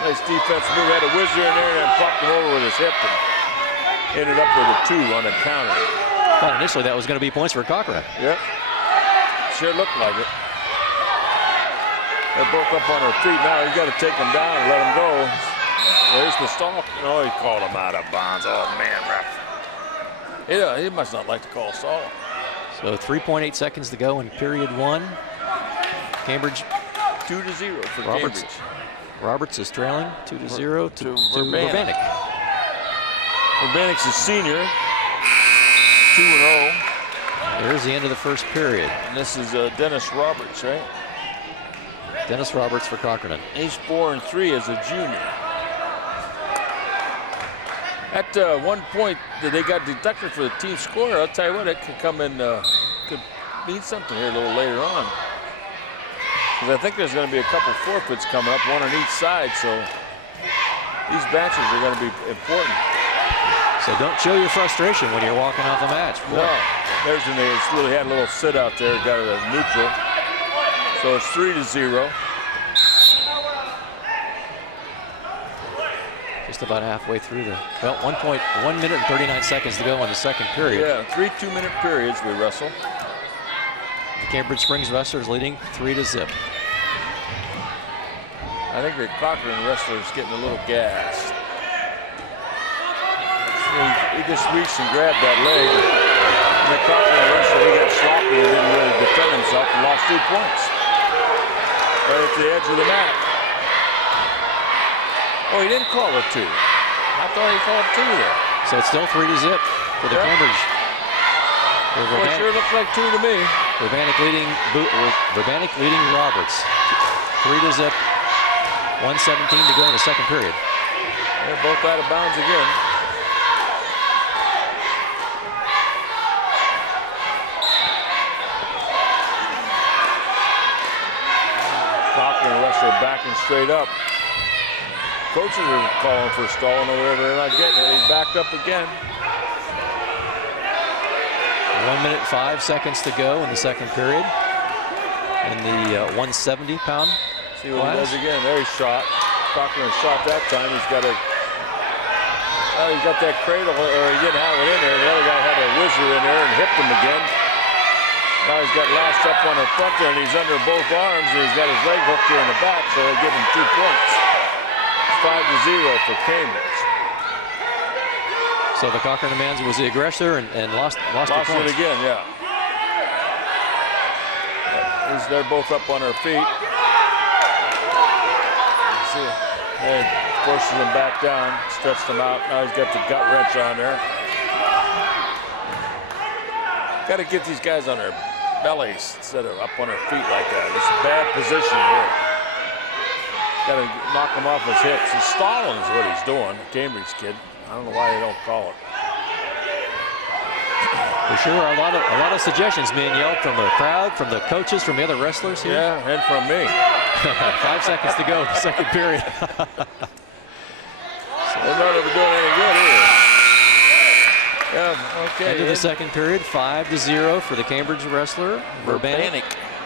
Nice defense move. Had a whizzer in there and then popped him over with his hip and ended up with a 2 on the counter. Thought initially that was going to be points for Cochranton. Yep. Sure looked like it. They're both up on their feet now. He's got to take them down and let them go. There's the stalk. Oh, he called him out of bounds. Oh, man, ref. Yeah, he must not like to call Saul. So 3.8 seconds to go in period 1. Cambridge 2-0 for Roberts. Cambridge. Roberts is trailing 2-0 to Verbanic. Verbanic. Verbanic's a senior, 2-0. There's the end of the first period. And this is Dennis Roberts, right? Dennis Roberts for Cochranton. He's 4-3 as a junior. At one point, they got deducted for the team score. I'll tell you what, it could come in, could mean something here a little later on. Because I think there's going to be a couple forfeits coming up, one on each side. So these matches are going to be important. So don't show your frustration when you're walking off the match. Boy. No, there's he had a little sit out there, got it a neutral. So it's 3-0. Just about halfway through the, well, 1 minute and 39 seconds to go in the second period. Yeah, 3 2-minute periods we wrestle. The Cambridge Springs wrestlers leading 3-0. I think the Cochran wrestler is getting a little gassed. He just reached and grabbed that leg. And the Cochran wrestler, he got sloppy and didn't really defend himself and lost 2 points. Right at the edge of the mat. Oh, he didn't call it 2. I thought he called 2 there. So it's still 3-0 for the Cambridge. Well, it sure looks like 2 to me. Verbanic leading Roberts. 3-0. 1:17 to go in the second period. They're both out of bounds again. Cochran wrestler backing straight up. Coaches are calling for stalling over there, but they're not getting it. He's backed up again. 1 minute 5 seconds to go in the second period. In the 170-pound. See what he does again. There he shot. Cochran shot that time. He's got that cradle, or he didn't have it in there. The other guy had a whizzer in there and hipped him again. Now he's got lashed up on the front there, and he's under both arms, and he's got his leg hooked here in the back, so they give him 2 points. It's 5-0 for Cambridge. So the Cochran man was the aggressor and lost it again, yeah. They're both up on their feet. And forces him back down, stretched him out. Now he's got the gut wrench on there. Got to get these guys on their bellies instead of up on their feet like that. This is a bad position here. Got to knock him off his hips. He's stalling is what he's doing, the Cambridge kid. I don't know why they don't call it. For sure, a lot of suggestions being yelled from the crowd, from the coaches, from the other wrestlers here. Yeah, and from me. 5 seconds to go in the second period. They're not ever doing any good either. Yeah, okay. End of the second period, 5-0 for the Cambridge wrestler, Verbanic.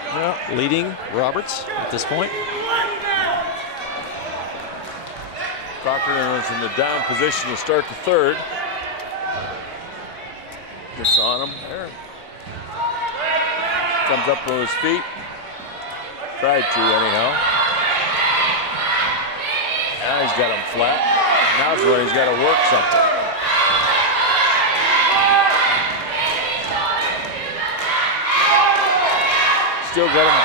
Yeah. Leading Roberts at this point. Cochran was in the down position to start the third. Gets on him there. Comes up to his feet. Tried to anyhow. Now he's got him flat. Now's where he's got to work something. Still got him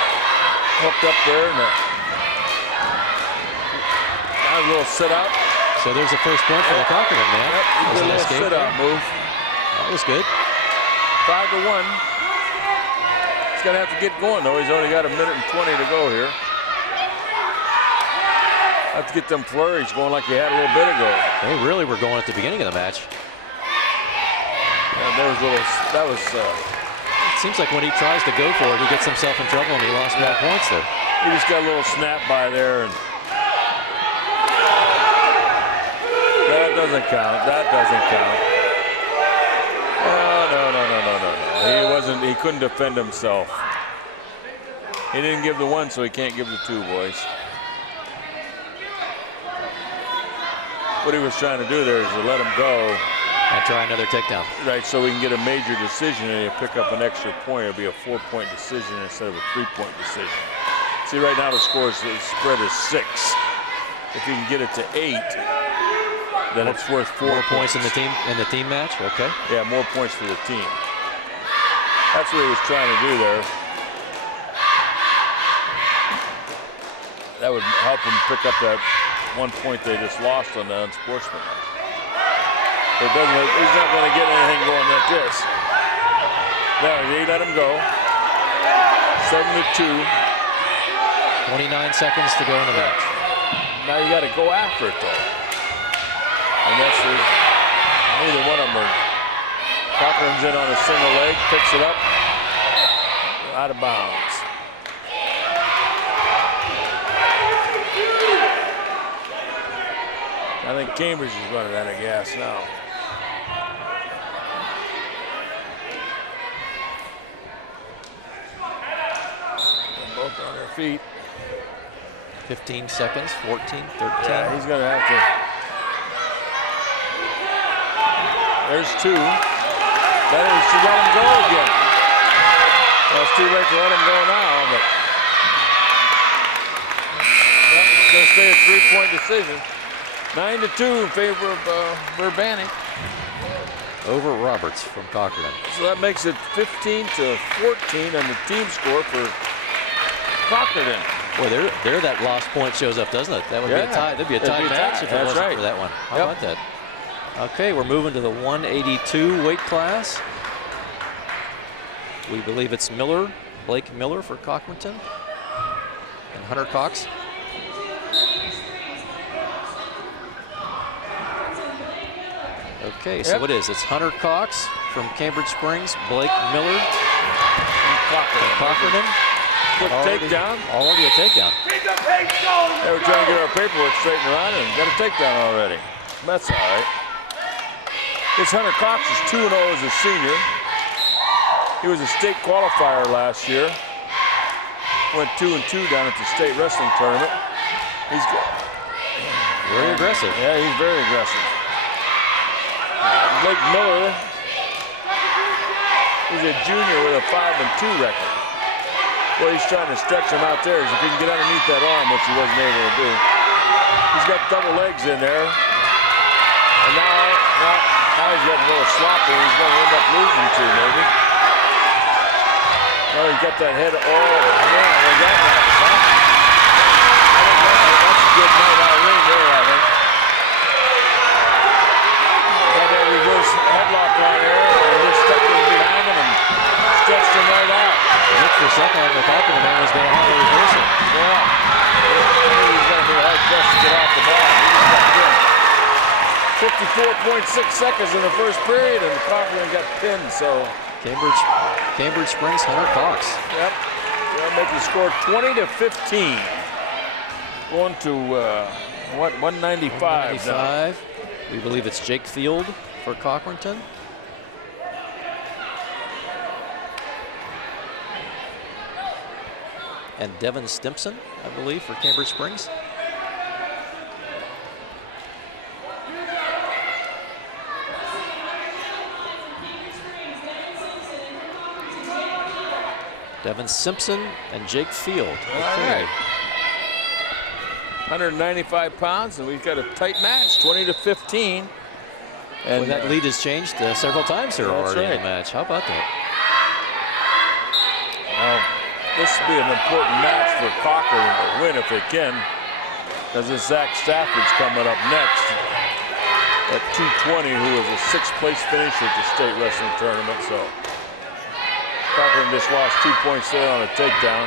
hooked up there. And now a little sit out. So there's the first point for the Cochran man. Yep, he did a little sit out move. That was good. 5-1. He's going to have to get going, though. He's only got 1 minute and 20 to go here. Have to get them flurries going like he had a little bit ago. They really were going at the beginning of the match. And there was a little, that was... it seems like when he tries to go for it, he gets himself in trouble, and he lost more points there. He just got a little snap by there, and that doesn't count. That doesn't count. No. He couldn't defend himself. He didn't give the 1, so he can't give the 2, boys. What he was trying to do there is to let him go. And try another takedown. Right, so we can get a major decision and he'll pick up an extra point. It'll be a 4-point decision instead of a 3-point decision. See, right now the spread is 6. If you can get it to 8, then it's worth 4 points in the team match. Okay. Yeah, more points for the team. That's what he was trying to do there. that would help them pick up that 1 point they just lost on the unsportsmanlike. But he's not going to get anything going like this. There, he let him go. 7-2. 29 seconds to go in the match. Now you got to go after it, though. And that's neither one of them are. Cochran's in on a single leg, picks it up, out of bounds. I think Cambridge is running out of gas now. They're both on their feet. 15 seconds, 14, 13. Yeah, he's going to have to. There's 2. That is to let him go again. Well, it's too late to let him go now, but it's going to stay a 3-point decision. 9-2 in favor of Verbanic. Over Roberts from Cochranton. So that makes it 15-14 on the team score for Cochranton. Boy, there that lost point shows up, doesn't it? That would be a tie. That'd be a tied match if it wasn't for that one. How about that? Okay, we're moving to the 182 weight class. We believe it's Miller, Blake Miller for Cochranton, and Hunter Cox. Okay, so what is it? It's Hunter Cox from Cambridge Springs, Blake Miller from Cochranton. Quick takedown. Already a takedown. They were trying to get our paperwork straightened around and got a takedown already. That's all right. This Hunter Cox is 2-0 as a senior. He was a state qualifier last year. Went 2-2 down at the state wrestling tournament. He's good. Very aggressive. Yeah, he's very aggressive. Blake Miller is a junior with a 5-2 record. Well, he's trying to stretch him out there. If he can get underneath that arm, which he wasn't able to do. He's got double legs in there. And now he's getting a little sloppy. He's going to end up losing to, maybe. Oh, he's got that head. Oh, man, they got that. That's a good night out ring there, I think. Got that reverse headlock on there. And just stuck him behind him and stretched him right out. Looked for a second like I thought the man was going to have a reversal. Yeah. I knew he was going to be hard pressed to get off the ball. He just got in. 54.6 seconds in the first period, and Cochranton got pinned, so. Cambridge Springs, Hunter Cox. Yep. They'll make the score 20-15. Going to, 195 now. We believe it's Jake Field for Cochranton. And Devin Stimson, I believe, for Cambridge Springs. Devin Simpson and Jake Field. Okay. 195 pounds, and we've got a tight match, 20-15. And that lead has changed several times here already in the match. How about that? Well, this will be an important match for Cochranton to win if they can, because this Zach Stafford's coming up next at 220, who was a 6th place finisher at the state wrestling tournament. So Cochranton just lost 2 points there on a takedown.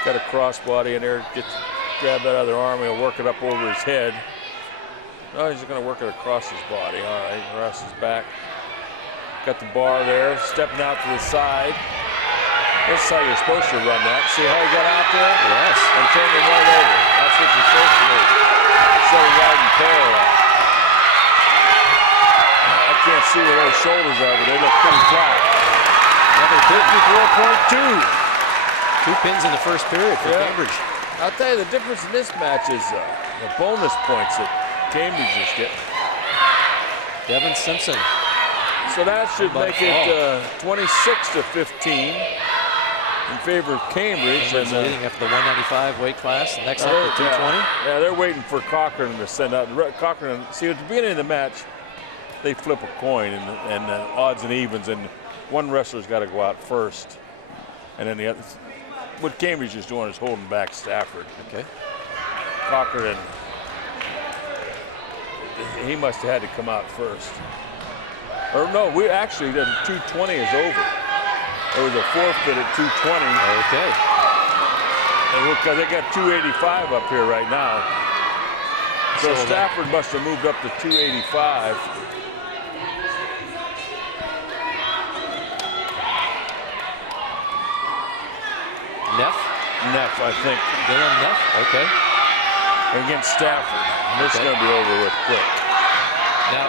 Got a crossbody in there, grab that other arm, he'll work it up over his head. No, he's going to work it across his body. All right, across his back. Got the bar there, stepping out to the side. This is how you're supposed to run that. See how he got out there? Yes. And turned him right over. That's what you're supposed to do. Instead of riding parallel. I can't see where those shoulders are, but they look pretty flat. Number 54.2. 2 pins in the first period for Cambridge. I'll tell you, the difference in this match is the bonus points that Cambridge is getting. Devin Simpson. So that should make it 26-15 in favor of Cambridge. And leading after the 195 weight class. Next up, the 220. Yeah, they're waiting for Cochranton to send out. Cochranton, see, at the beginning of the match, they flip a coin and the odds and evens, and one wrestler's got to go out first, and then the other. What Cambridge is doing is holding back Stafford. Okay. Cochran, he must have had to come out first. Or no, we actually, the 2:20 is over. There was a forfeit at 2:20. Okay. And they got 285 up here right now. So Stafford must have moved up to 285. Neff, I think. Dylan Neff, okay. Against Stafford. This is going to be over with quick. Now,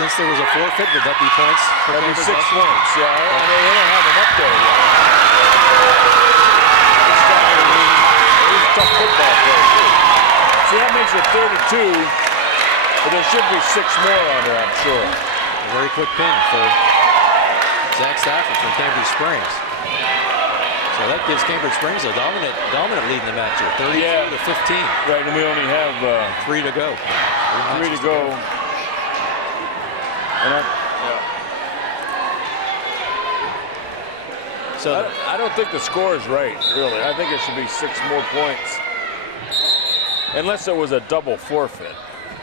since there was a forfeit, would that be points? That'd be 6 points. Yeah, they don't have them up there yet. It's tough football play, too. See, that makes it 32, but there should be 6 more on there, I'm sure. A very quick pin for Zach Stafford from Cambridge Springs. So that gives Cambridge Springs a dominant lead in the match here, 32 to 15. Right, and we only have 3 to go. 3 to go. And so I don't think the score is right, really. I think it should be 6 more points, unless it was a double forfeit.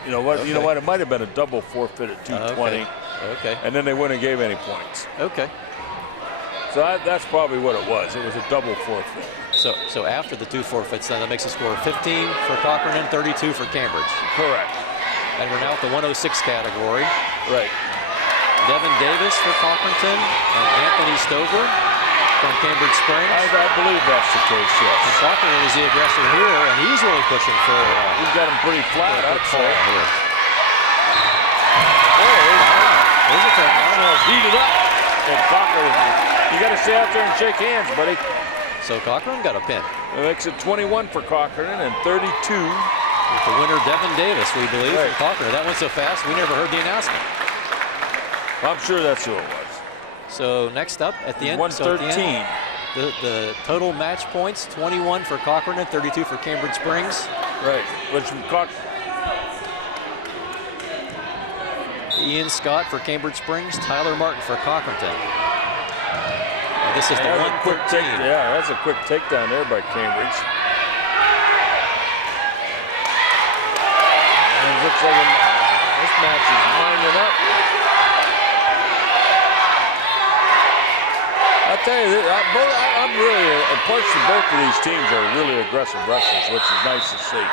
You know what? Okay. You know what? It might have been a double forfeit at 2:20. Okay. And then they wouldn't have gave any points. Okay. So that's probably what it was. It was a double forfeit. So after the 2 forfeits, then that makes a score of 15 for Cochranton, 32 for Cambridge. Correct. And we're now at the 106 category. Right. Devin Davis for Cochranton and Anthony Stover from Cambridge Springs. I believe that's the case, yes. And Cochranton is the aggressor here, and he's really pushing for. He's got him pretty flat, I'd say. Here. There's a turn. Almost heated up. And Cochranton, you got to stay out there and shake hands, buddy. So Cochranton got a pin. It makes it 21 for Cochranton and 32. With the winner, Devin Davis, we believe, Right. from Cochranton. That went so fast, we never heard the announcement. I'm sure that's who it was. So next up at the end, 113. The total match points, 21 for Cochranton, 32 for Cambridge Springs. Right. Which from Ian Scott for Cambridge Springs, Tyler Martin for Cochranton. And this is the 113. Yeah, that's a quick takedown there by Cambridge. And it looks like this match is winding up. I'll tell you, I'm really impressed that both of these teams are really aggressive wrestlers, which is nice to see.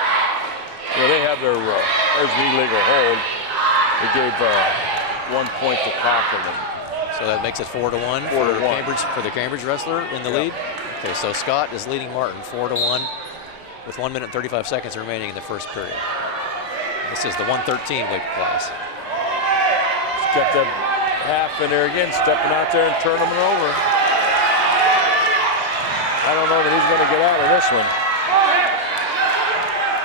You know, they have their, there's the illegal hold. They gave 1 point to Cochranton. So that makes it 4-1 for the Cambridge wrestler in the lead. Okay, so Scott is leading Martin 4-1 with 1 minute and 35 seconds remaining in the first period. This is the 113 weight class. He's got that half in there again, stepping out there and turning them over. I don't know that he's going to get out of this one.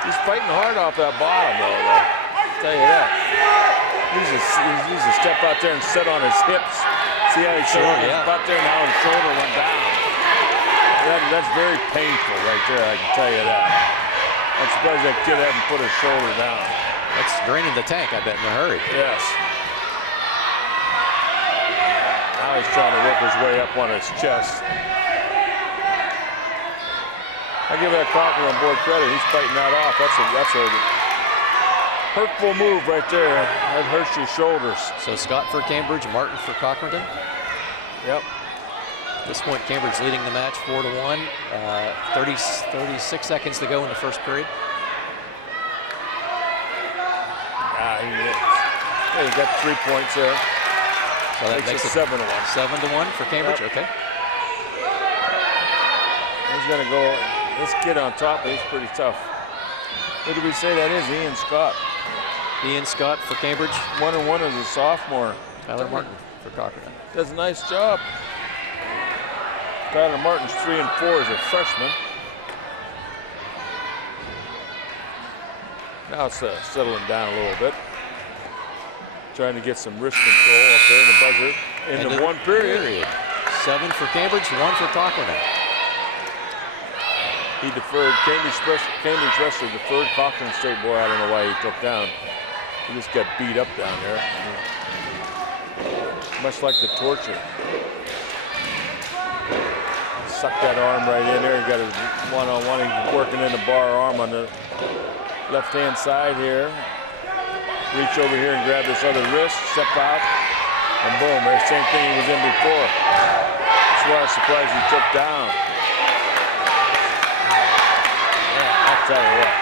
He's fighting hard off that bottom, though. I'll tell you that. He needs to step out there and sit on his hips. See how he's out there now, his shoulder went down. That's very painful right there, I can tell you that. I'm surprised that kid hasn't put his shoulder down. That's draining the tank, I bet, in a hurry. Yes. Now he's trying to work his way up on his chest. I give that Cochranton on board credit. He's fighting that off. That's a hurtful move right there. That hurts your shoulders. So Scott for Cambridge, Martin for Cochranton. Yep. At this point, Cambridge leading the match 4-1. 36 seconds to go in the first period. He got 3 points there. So that makes it 7-1. 7-1 for Cambridge. Yep. Okay. He's going to go. This kid on top, he's pretty tough. Who did we say that is? Ian Scott. Ian Scott for Cambridge. 1-1 as a sophomore. Tyler Martin for Cochranton. Does a nice job. Tyler Martin's 3 and 4 as a freshman. Now it's settling down a little bit. Trying to get some wrist control up there in the buzzer in the 1 period. 7 for Cambridge, 1 for Cochranton. He deferred. Cambridge wrestler deferred. Cochranton State boy, I don't know why he took down. He just got beat up down there. much like the torture. Suck that arm right in there. He got his one-on-one. He's working in the bar arm on the left-hand side here. Reach over here and grab this other wrist, step out, and boom, there's the same thing he was in before. That's why I was surprised he took down. Yeah, I'll tell you what.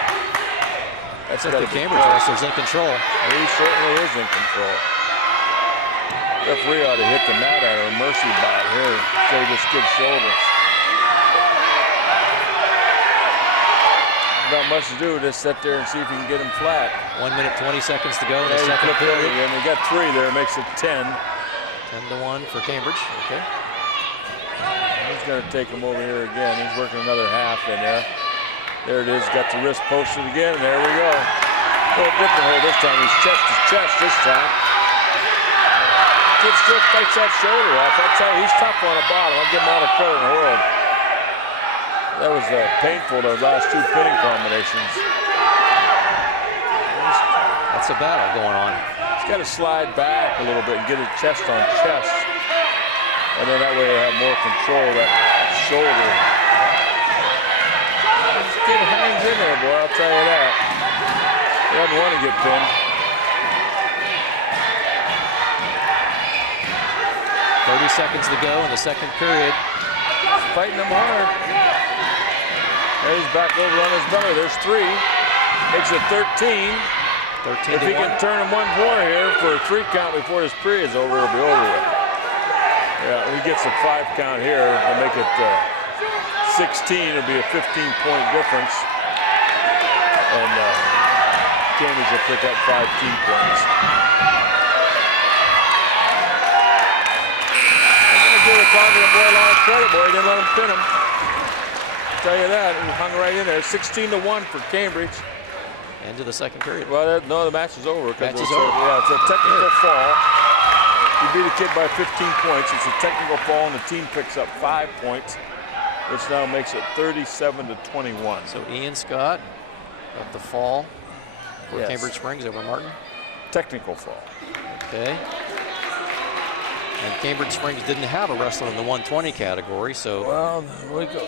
That's like the Cambridge wrestler's in control. He certainly is in control. Referee ought to hit the mat at her, mercy bot here, save this kid's shoulders. Not much to do, just sit there and see if you can get him flat. 1 minute, 20 seconds to go in the second period. And we got 3 there, makes it 10. 10-1 for Cambridge, okay. He's gonna take him over here again. He's working another half in there. There it is, got the wrist posted again, and there we go. A little different hold this time. He's chest to chest this time. Kid still fights that shoulder off. I'll tell you, he's tough on the bottom. I'll give him all the credit in the world. That was painful, those last 2 pinning combinations. That's a battle going on. He's got to slide back a little bit and get his chest on chest. And then that way he'll have more control of that shoulder. This kid hangs in there, boy, I'll tell you that. He doesn't want to get pinned. 30 seconds to go in the second period. He's fighting him hard. There he's back over on his belly. There's 3. Makes it 13. 13 if he can turn him 1 more here for a 3 count before this period's over, it'll be over with. Yeah, he gets a 5 count here to make it 16. It'll be a 15-point difference. And Cambridge will pick up 5 team points. I'm going to give a Cochranton boy a lot of credit, boy. He didn't let him pin him. Tell you that, he hung right in there. 16-1 for Cambridge. Into the second period. Well, no, the match is over. Match is over. Yeah, it's a technical fall. You beat a kid by 15 points. It's a technical fall, and the team picks up 5 points, which now makes it 37-21. So Ian Scott got the fall for Yes. Cambridge Springs over Martin. Technical fall. Okay. And Cambridge Springs didn't have a wrestler in the 120 category, so. Well, there we go.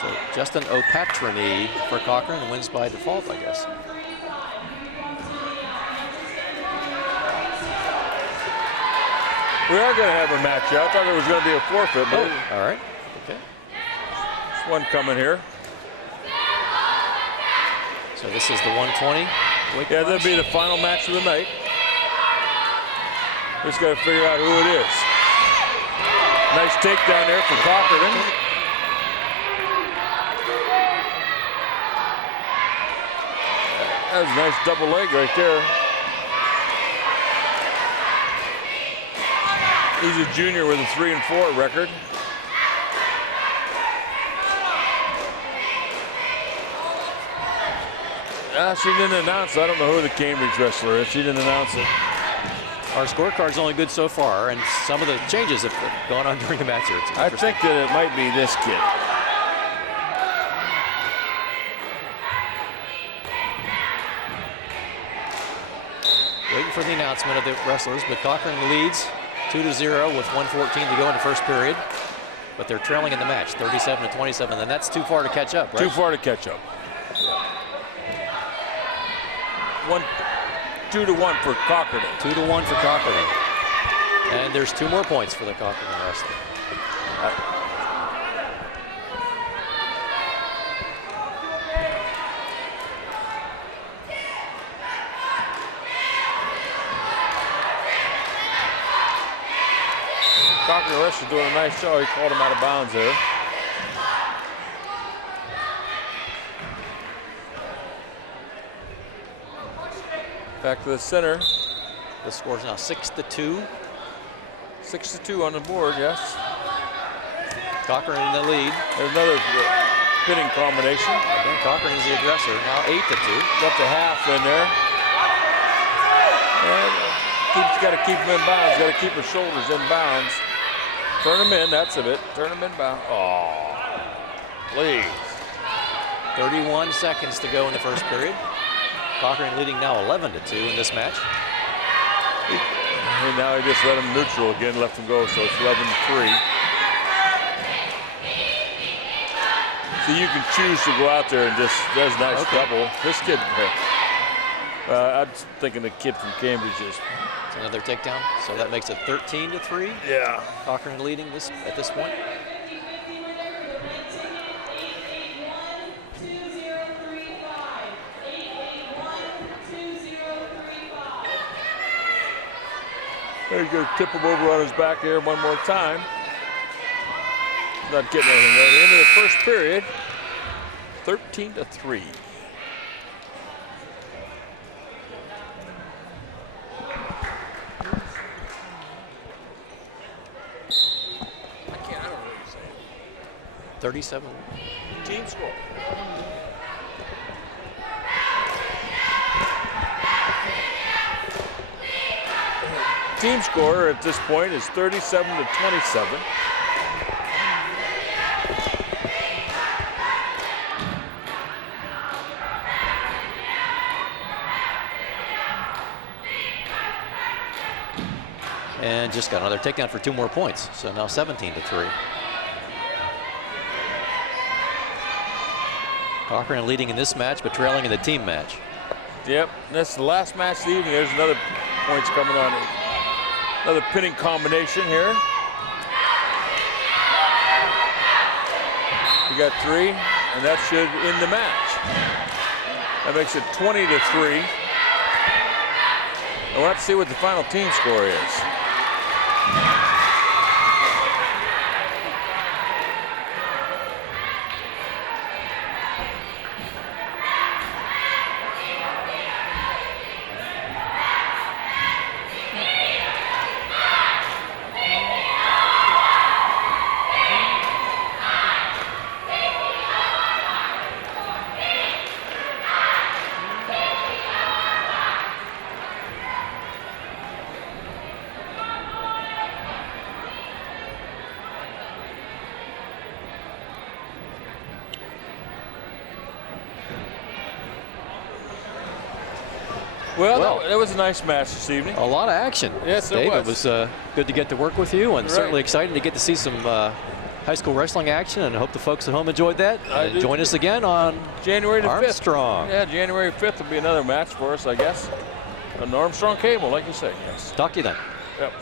So Justin O'Patroni for Cochran wins by default, I guess. We are going to have a match. I thought there was going to be a forfeit, but all right. Okay. There's one coming here. So this is the 120. Yeah, that'll be the final match of the night. Just got to figure out who it is. Nice takedown there for Cochranton. That was a nice double leg right there. He's a junior with a 3-4 record. She didn't announce. I don't know who the Cambridge wrestler is. She didn't announce it. Our scorecard's only good so far, and some of the changes have gone on during the match here. I think that it might be this kid. Waiting for the announcement of the wrestlers, but Cochran leads 2-0 with 1:14 to go in the first period. But they're trailing in the match, 37-27, and that's too far to catch up, right? Too far to catch up. 2-1 for Cochranton. 2-1 for Cochranton. And there's 2 more points for the Cochranton wrestler. Cochranton wrestler doing a nice show. He called him out of bounds there. Back to the center. The score's now 6-2. 6-2 on the board, yes. Cochran in the lead. There's another pinning combination. Again, Cochran is the aggressor. Now 8-2. Got the half in there. And got to keep him in bounds. Got to keep his shoulders in bounds. Turn him in. That's it. Turn him in bounds. Oh, please. 31 seconds to go in the first period. Cochran leading now 11-2 in this match. And now he just let him neutral again, left him go, so it's 11-3. So you can choose to go out there and just, there's a nice double. This kid, I'm thinking the kid from Cambridge is. It's another takedown, so that makes it 13-3. Yeah. Cochran leading this at this point. He's going to tip him over on his back here one more time. Not getting anything there. At the end of the first period, 13-3. I don't know what you're saying. 37. Team score. Team score at this point is 37-27. And just got another takedown for 2 more points. So now 17-3. Cochran leading in this match, but trailing in the team match. Yep, that's the last match of the evening. There's another points coming on. Another pinning combination here. You got 3, and that should end the match. That makes it 20-3. And we'll have to see what the final team score is. Well, that was a nice match this evening. A lot of action. Yes, Dave, it was. It was good to get to work with you, and certainly exciting to get to see some high school wrestling action, and I hope the folks at home enjoyed that. Join us again on January the 5th. Armstrong. Yeah, January 5th will be another match for us, I guess. On Armstrong Cable, like you say, yes. Talk to you then. Yep.